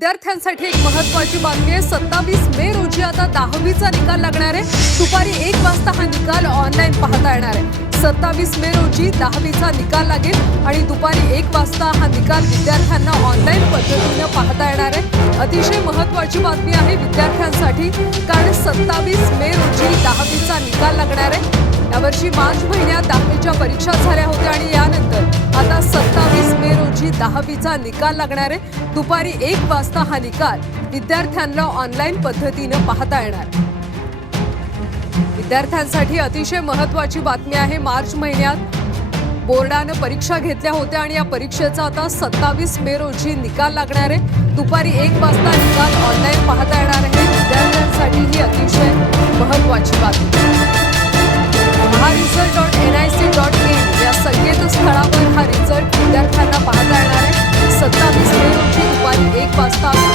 विद्यार्थ्यांसाठी एक महत्वाची बातमी आहे. सत्तावीस मे रोजी आता दहावीचा निकाल लागणार आहे. दुपारी एक वाजता हा निकाल ऑनलाईन पाहता येणार आहे. सत्तावीस मे रोजी दहावीचा निकाल लागेल आणि दुपारी एक वाजता हा निकाल विद्यार्थ्यांना ऑनलाईन पद्धतीनं पाहता येणार आहे. अतिशय महत्वाची बातमी आहे विद्यार्थ्यांसाठी कारण सत्तावीस मे रोजी दहावीचा निकाल लागणार आहे. यावर्षी मार्च महिन्यात दहावीच्या परीक्षा झाल्या होत्या आणि यानंतर दहावीचा निकाल लागणार आहे दुपारी एक वाजता हा निकाल विद्यार्थ्यांना ऑनलाईन पद्धतीनं पाहता येणार. आहे. विद्यार्थ्यांसाठी अतिशय महत्वाची बातमी आहे मार्च महिन्यात. बोर्डानं परीक्षा घेतल्या होत्या आणि या परीक्षेचा आता सत्तावीस मे रोजी निकाल लागणार आहे दुपारी एक वाजता निकाल ऑनलाईन पाहता येणार आहे. विद्यार्थ्यांसाठी ही अतिशय महत्वाची बातमी. महारिझल्ट डॉट एन दुपारी